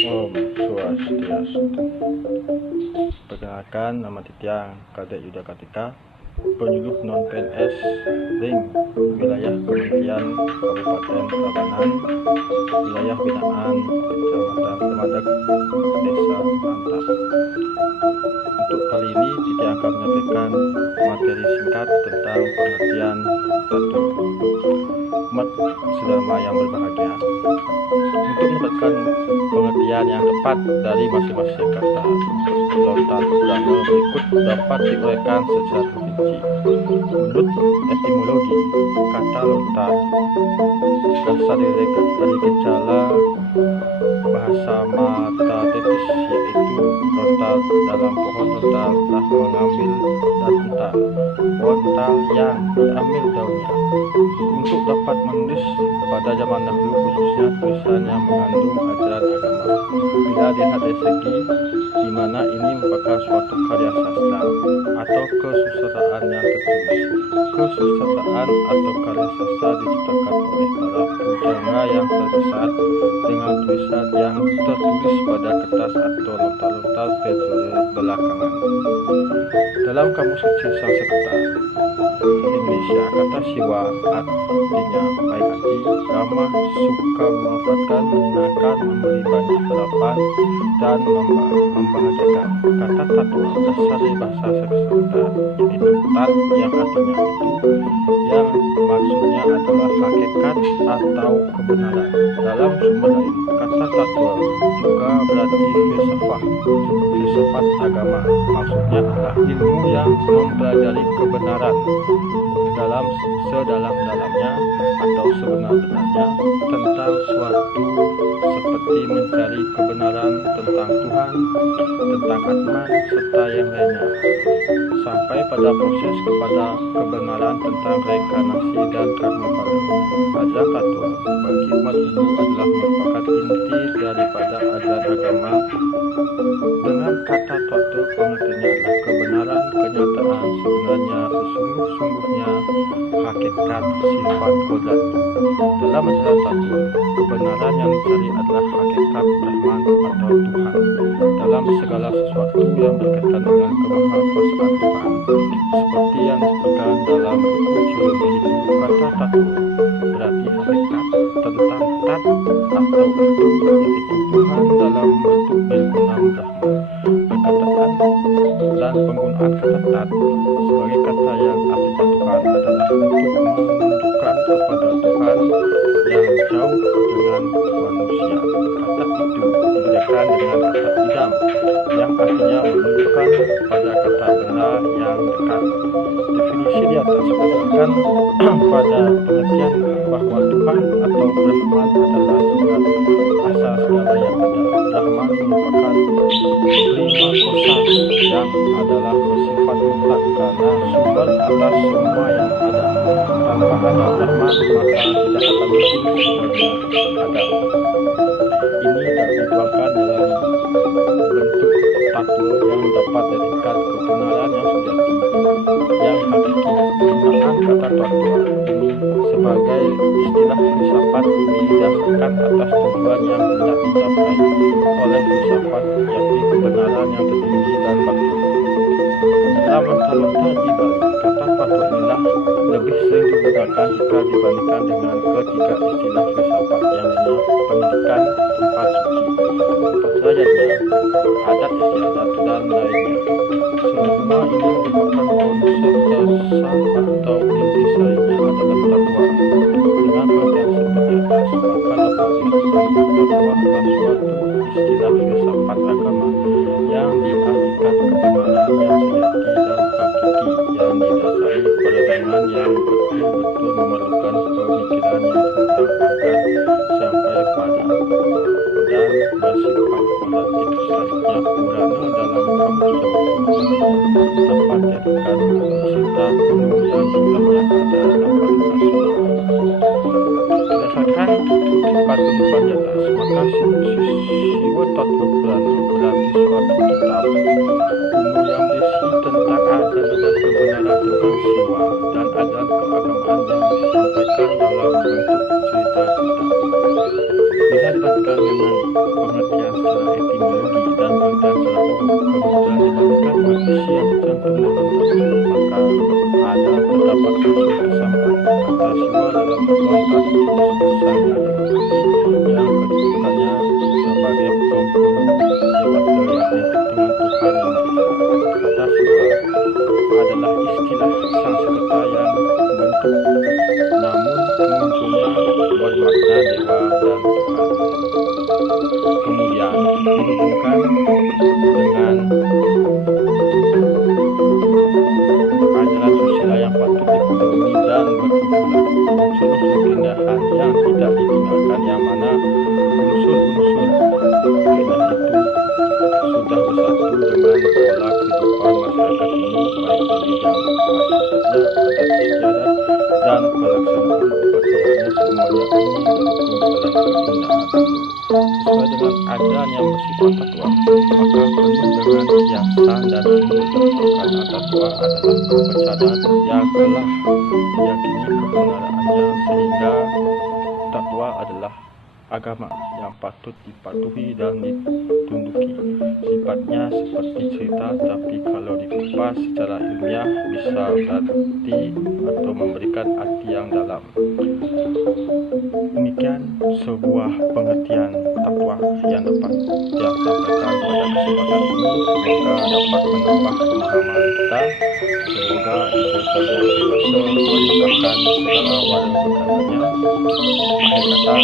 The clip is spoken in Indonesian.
Om Swastiastu. Perkenalkan, nama Titiang, Kadek Yuda Kartika, penyuluh non-PNS Ring Wilayah Kementerian Kabupaten Tabanan, Wilayah Binaan Kecamatan Temadek, Desa Mantap. Untuk kali ini Titiang akan menyampaikan materi singkat tentang pengertian tattoo. Umat sedama yang berbahagia, untuk mendapatkan pengertian yang tepat dari masing-masing kata, lontar purana berikut dapat diuraikan secara terperinci. Menurut etimologi kata lontar, berasal dari gejala bahasa Matatetus, yaitu lontar dalam pohon lontar telah mengambil dan entar pohon entar yang diambil daunnya. Untuk dapat menulis pada zaman dahulu, khususnya tulisan yang mengandung ajaran agama, bila dilihat dari segi di mana ini merupakan suatu karya sastra atau kesusastraan yang tertulis. Kesusastraan atau karya sastra diciptakan oleh para pujangga yang terbesar dengan tulisan yang tertulis pada kertas atau lontar-lontar perjuler belakangan. Dalam kamus kecil Sanskerta Indonesia, kata siwa artinya baik hati, ramah, suka, memanfaatkan, menyenangkan, memberi banyak harapan, dan membahagiakan. Kata tattoo berasal dari bahasa Sanskerta, yaitu tat yang artinya itu, yang maksudnya adalah hakikat atau kebenaran. Dalam sumber lain, kata tattoo juga berarti filsafat agama. Maksudnya adalah ilmu yang mempelajari kebenaran dalam sedalam-dalamnya atau sebenar-benarnya tentang suatu, seperti mencari kebenaran tentang Tuhan, tentang Atman, serta yang lainnya, sampai pada proses kepada kebenaran tentang reinkarnasi dan karma baru. Ajaran tattoo bagi umat Hindu adalah merupakan inti daripada ajaran agama. Dengan kata tattoo, pengertiannya adalah kebenaran, kenyataan sebenarnya, sesungguh-sungguhnya, hakikat, sifat kodrat. Dalam ajaran tattoo, kebenaran yang dicari adalah hakikat Brahman atau Tuhan dalam segala sesuatu yang berkaitan dengan kemahakuasaan Tuhan, seperti yang disebutkan dalam buku Geologi Hindu. Kata tattoo berarti hakikat tentang tat atau itu, yaitu Tuhan dalam bentuk Nirguna Brahman. Perkataan dan penggunaan kata tat sebagai kata yang artinya Tuhan adalah untuk menunjukkan kepada Tuhan yang jauh dengan manusia. Kata itu dibedakan dengan kata idam yang artinya menunjukkan pada kata benda yang dekat. Definisi di atas berdasarkan pada pengertian bahwa Tuhan atau Brahman adalah zat asal segala yang ada. Brahman merupakan prima kosa yang adalah bersifat mutlak karena sumber atas semua yang ada. Tanpa ada Brahman, maka tidak akan mungkin semuanya ada. Ini dapat dituangkan dalam bentuk tattoo yang dapat terikat kebenaran yang sejati, yang hakiki. Penggunaan kata tattoo ini sebagai istilah filsafat didasarkan atas tujuan yang hendak dicapai oleh filsafat, yakni kebenaran yang tertinggi dan bakti. Dalam lontar-lontar di Bali, kata tattoo inilah lebih sering digunakan jika dibandingkan dengan ketiga istilah filsafat yang lainnya: pendidikan, tempat suci, tempat derajatnya, adat istiadat, dan lainnya. Semua ini merupakan konsep dasar atau intisarinya adalah tattoo. Dengan pengertian seperti atas, maka dapat disebut tattoo adalah suatu istilah filsafat agama yang diartikan kebenaran yang sejati dan hakiki, yang didasari peradaban yang betul-betul memerlukan pemikiran yang sentang agar sampai pada dan bersifat kualitatif. Selanjutnya, purana dalam kamus Jawa dapat jadikan cita penuh yang jumlahnya ada 18 berdasarkan kutipan di atas, maka siwa tattoo purana berarti suatu kitab kuno yang berisi tentang ajaran dan kebenaran tentang siwa dan ajaran keagamaan yang disampaikan dalam bentuk cerita-cerita. Bila dibandingkan dihubungkan dengan pengertian secara etimologi dan pengertian secara umum, kemudian dibagikan manusia tercantum dalam teks, maka ada terdapat unsur kesamaan antara semua dalam lontar sang adikbudi yang kedudukannya sebagai penghulu jabatan yang identik dengan Tuhan yang Maha Esa. Kata Siwa adalah istilah Sanskerta yang bentuk namun munculnya bermakna dewa dan Tuhan. Kemudian dihubungkan dengan ajaran sosial yang patut dipenuhi dan berkumpulan unsur-unsur keindahan yang tidak ditinggalkan, yang mana unsur-unsur keindahan itu sudah bersatu dengan pola kehidupan masyarakat ini, baik di bidang bahasa saja, adat istiadat, dan pelaksanaan upacaranya semuanya ini didukung oleh keindahan itu. Sesuai dengan ajaran yang bersifat takwa, maka penuh dengan hiasan dan simbol, karena takwa adalah kepercayaan yang telah diyakini kebenarannya, sehingga takwa adalah agama yang patut dipatuhi dan ditunduki. Sifatnya seperti cerita, tapi kalau dikupas secara ilmiah bisa berarti atau memberikan arti yang dalam. Demikian sebuah pengertian takwa yang dapat saya sampaikan pada kesempatan ini. Semoga dapat menambah pemahaman kita. Semoga itu saja, bisa melimpahkan segala wala berkatnya. Akhir kata,